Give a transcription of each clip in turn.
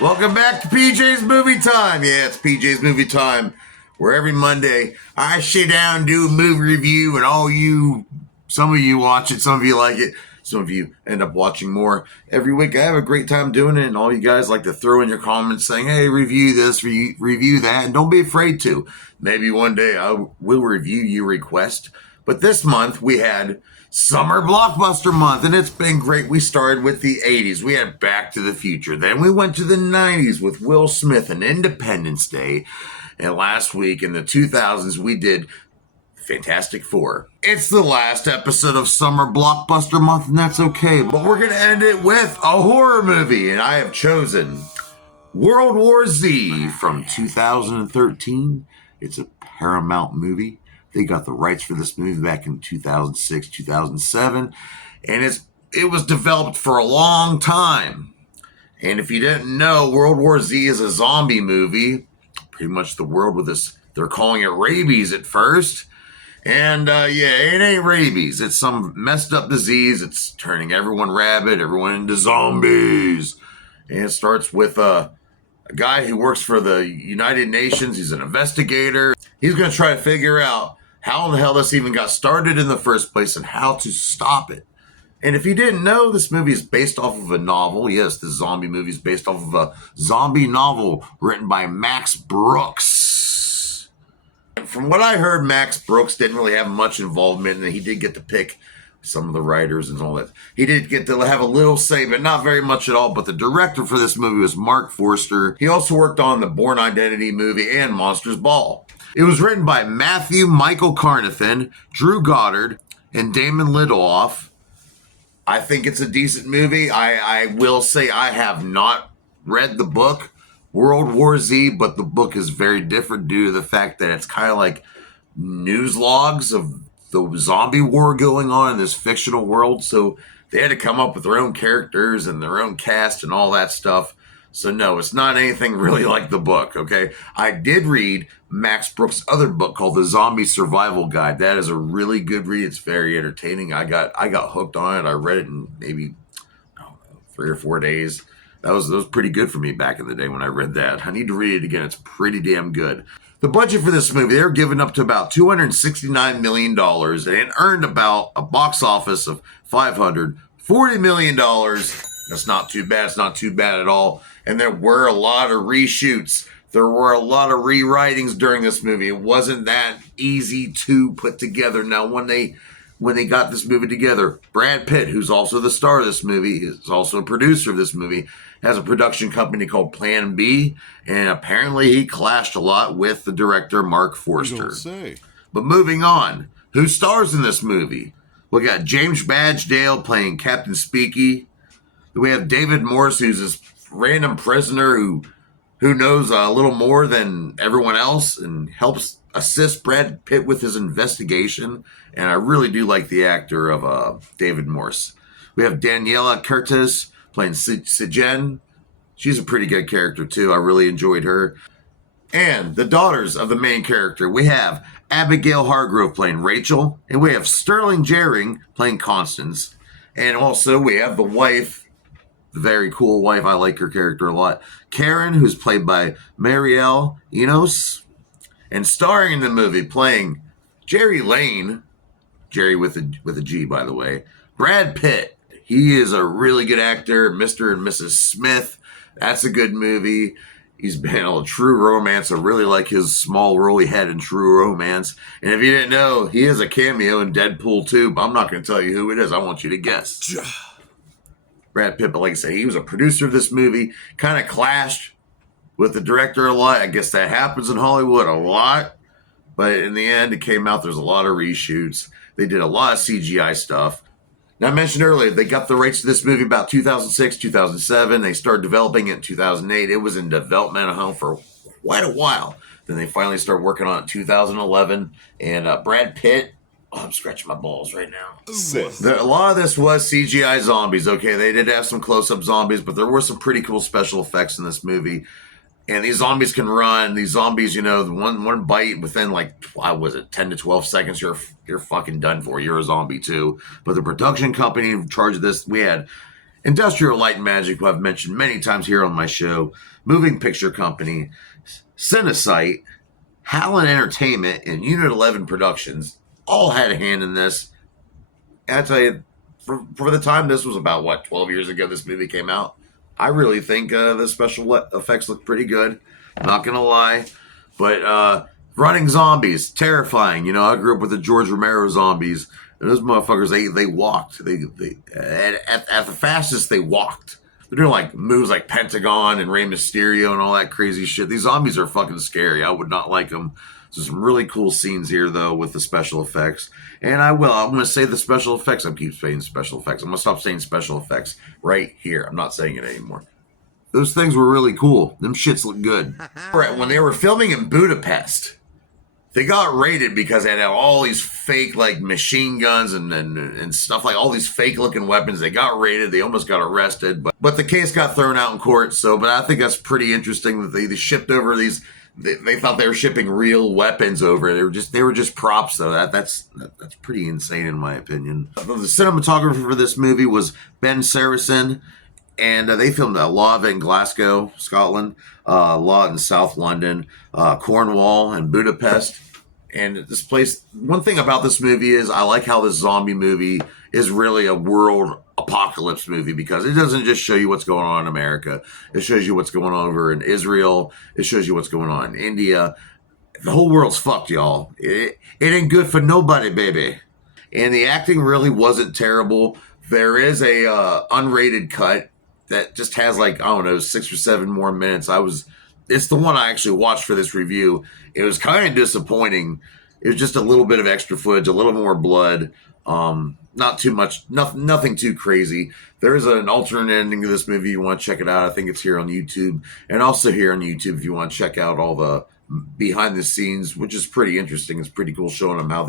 Welcome back to PJ's Movie Time. Yeah, it's PJ's Movie Time, where every Monday I sit down and do a movie review, and some of you watch it, some of you like it, some of you end up watching more. Every week I have a great time doing it, and all you guys like to throw in your comments saying, hey, review this, review that, and don't be afraid to. Maybe one day I will review your request. But this month we had Summer Blockbuster Month, and it's been great. We started with the 80s. We had Back to the Future. Then we went to the 90s with Will Smith and Independence Day. And last week in the 2000s, we did Fantastic Four. It's the last episode of Summer Blockbuster Month, and that's okay. But we're going to end it with a horror movie, and I have chosen World War Z from 2013. It's a Paramount movie. They got the rights for this movie back in 2006, 2007, and it was developed for a long time. And if you didn't know, World War Z is a zombie movie. Pretty much the world with this, they're calling it rabies at first. And it ain't rabies. It's some messed up disease. It's turning everyone rabid, everyone into zombies. And it starts with a guy who works for the United Nations. He's an investigator. He's going to try to figure out how in the hell this even got started in the first place and how to stop it. And if you didn't know, this movie is based off of a novel. Yes, this zombie movie is based off of a zombie novel written by Max Brooks. And from what I heard, Max Brooks didn't really have much involvement, and he did get to pick some of the writers and all that. He did get to have a little say, but not very much at all. But the director for this movie was Marc Forster. He also worked on the Bourne Identity movie and Monsters Ball. It was written by Matthew Michael Carnathan, Drew Goddard, and Damon Lindelof. I think it's a decent movie. I will say I have not read the book, World War Z, but the book is very different due to the fact that it's kind of like news logs of the zombie war going on in this fictional world. So they had to come up with their own characters and their own cast and all that stuff. So no, it's not anything really like the book, okay? I did read Max Brooks' other book called The Zombie Survival Guide. That is a really good read. It's very entertaining. I got hooked on it. I read it in maybe, 3 or 4 days. That was pretty good for me back in the day when I read that. I need to read it again. It's pretty damn good. The budget for this movie, they were given up to about $269 million, and it earned about a box office of $540 million. That's not too bad. It's not too bad at all. And there were a lot of reshoots. There were a lot of rewritings during this movie. It wasn't that easy to put together. Now, when they got this movie together, Brad Pitt, who's also the star of this movie, is also a producer of this movie, has a production company called Plan B, and apparently he clashed a lot with the director, Marc Forster. But moving on, who stars in this movie? We got James Badgedale playing Captain Speaky. We have David Morse, who's this random prisoner who knows a little more than everyone else and helps assist Brad Pitt with his investigation. And I really do like the actor of David Morse. We have Daniela Curtis playing Sijen. She's a pretty good character too. I really enjoyed her. And the daughters of the main character, we have Abigail Hargrove playing Rachel, and we have Sterling Jerring playing Constance. And also we have the wife, the very cool wife. I like her character a lot. Karen, who's played by Marielle Enos, and starring in the movie playing Jerry Lane, Jerry with a G, by the way, Brad Pitt. He is a really good actor. Mr. and Mrs. Smith. That's a good movie. He's been in a True Romance. I really like his small role he had in True Romance. And if you didn't know, he has a cameo in Deadpool 2, but I'm not going to tell you who it is. I want you to guess. Brad Pitt, but like I said, he was a producer of this movie. Kind of clashed with the director a lot. I guess that happens in Hollywood a lot. But in the end, it came out there's a lot of reshoots. They did a lot of CGI stuff. Now, I mentioned earlier, they got the rights to this movie about 2006, 2007. They started developing it in 2008. It was in development at home for quite a while. Then they finally started working on it in 2011. And Brad Pitt, I'm scratching my balls right now. A lot of this was CGI zombies, okay? They did have some close-up zombies, but there were some pretty cool special effects in this movie. And these zombies can run. These zombies, you know, one bite within like, what was it, 10 to 12 seconds, you're fucking done for. You're a zombie too. But the production company in charge of this, we had Industrial Light and Magic, who I've mentioned many times here on my show, Moving Picture Company, Cinesite, Howland Entertainment, and Unit 11 Productions all had a hand in this. And I tell you, for the time this was about, what, 12 years ago this movie came out, I really think the special effects look pretty good. Not going to lie. But running zombies, terrifying. You know, I grew up with the George Romero zombies. And those motherfuckers, they walked. They at the fastest, they walked. They're doing like moves like Pentagon and Rey Mysterio and all that crazy shit. These zombies are fucking scary. I would not like them. So some really cool scenes here, though, with the special effects. And I'm going to say the special effects. I keep saying special effects. I'm going to stop saying special effects right here. I'm not saying it anymore. Those things were really cool. Them shits look good. When they were filming in Budapest, they got raided because they had all these fake, like, machine guns and stuff, like all these fake-looking weapons. They got raided. They almost got arrested. But the case got thrown out in court. But I think that's pretty interesting that they shipped over these... They thought they were shipping real weapons over. They were just props, though. That's pretty insane in my opinion. The cinematographer for this movie was Ben Saracen, and they filmed Law in Glasgow, Scotland, Law in South London, Cornwall, and Budapest. And this place, one thing about this movie is I like how this zombie movie is really a world apocalypse movie, because it doesn't just show you what's going on in America. It shows you what's going on over in Israel. It shows you what's going on in India. The whole world's fucked, y'all. It ain't good for nobody, baby. And the acting really wasn't terrible. There is a unrated cut that just has like, I don't know, 6 or 7 more minutes. It's the one I actually watched for this review. It was kind of disappointing. It was just a little bit of extra footage, a little more blood. Not too much, nothing too crazy. There is an alternate ending to this movie. You want to check it out. I think it's here on YouTube. And also here on YouTube, if you want to check out all the behind the scenes, which is pretty interesting. It's pretty cool showing them how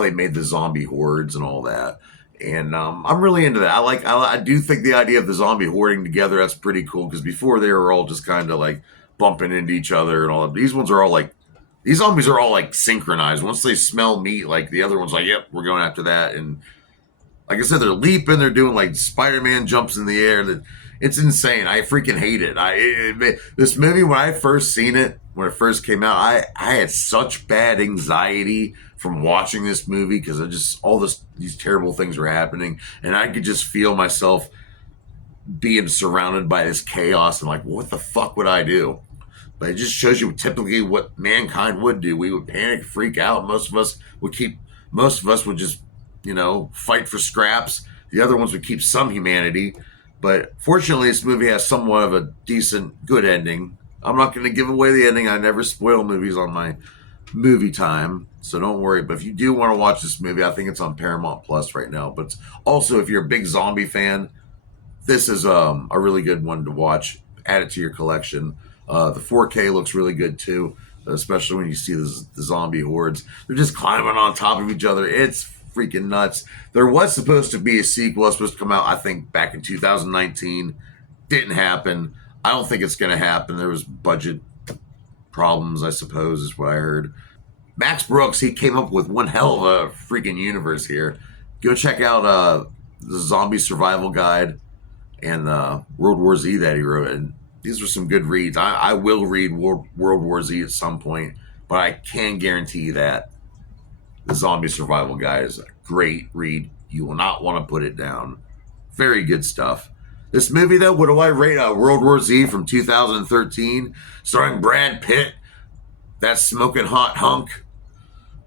they made the zombie hordes and all that. And I'm really into that. I do think the idea of the zombie hording together, that's pretty cool, because before they were all just kind of like bumping into each other and all that. These zombies are all like synchronized. Once they smell meat, like the other one's like, yep, we're going after that. And like I said, they're leaping, they're doing like Spider-Man jumps in the air. It's insane. I freaking hate it. This movie, when I first seen it, when it first came out, I had such bad anxiety from watching this movie, because these terrible things were happening, and I could just feel myself being surrounded by this chaos and like, what the fuck would I do? But it just shows you typically what mankind would do. We would panic, freak out. Most of us would just, you know, fight for scraps. The other ones would keep some humanity. But fortunately, this movie has somewhat of a decent, good ending. I'm not going to give away the ending. I never spoil movies on my movie time, so don't worry. But if you do want to watch this movie, I think it's on Paramount Plus right now. But also, if you're a big zombie fan, this is a really good one to watch. Add it to your collection. The 4K looks really good too, especially when you see the zombie hordes. They're just climbing on top of each other. It's freaking nuts. There was supposed to be a sequel. It was supposed to come out, I think, back in 2019. Didn't happen. I don't think it's going to happen. There was budget problems, I suppose, is what I heard. Max Brooks, he came up with one hell of a freaking universe here. Go check out the Zombie Survival Guide and World War Z that he wrote. And these are some good reads. I will read World War Z at some point, but I can guarantee you that the Zombie Survival Guide is a great read. You will not want to put it down. Very good stuff. This movie, though, what do I rate? World War Z from 2013, starring Brad Pitt, that smoking hot hunk.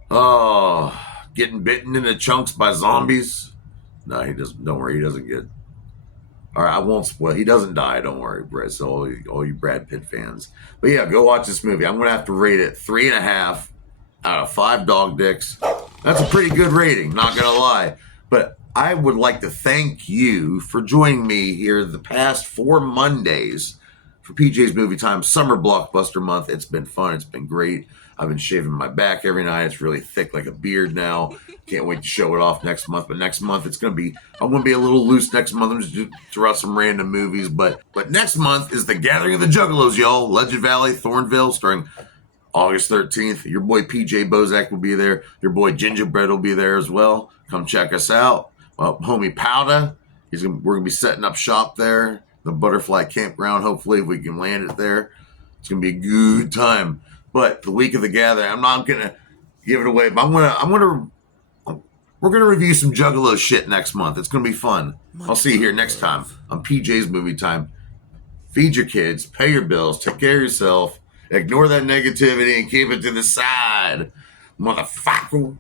Oh, getting bitten into chunks by zombies. No, he doesn't. Don't worry, he doesn't get. All right, I won't spoil. He doesn't die. Don't worry, Brad. So all you Brad Pitt fans. But yeah, go watch this movie. I'm gonna have to rate it 3.5 out of 5 dog dicks. That's a pretty good rating. Not gonna lie, but I would like to thank you for joining me here the past 4 Mondays for PJ's Movie Time Summer Blockbuster Month. It's been fun. It's been great. I've been shaving my back every night. It's really thick like a beard now. Can't wait to show it off next month. But next month I'm going to be a little loose next month. I'm just going to throw out some random movies. But next month is The Gathering of the Juggalos, y'all. Legend Valley, Thornville, starring August 13th. Your boy PJ Bozak will be there. Your boy Gingerbread will be there as well. Come check us out. Homie Powda, we're going to be setting up shop there. The Butterfly Campground, hopefully, if we can land it there. It's going to be a good time. But the week of the gathering, I'm not going to give it away, but we're going to review some Juggalo shit next month. It's going to be fun. I'll see you here next time on PJ's Movie Time. Feed your kids, pay your bills, take care of yourself, ignore that negativity, and keep it to the side, motherfucker.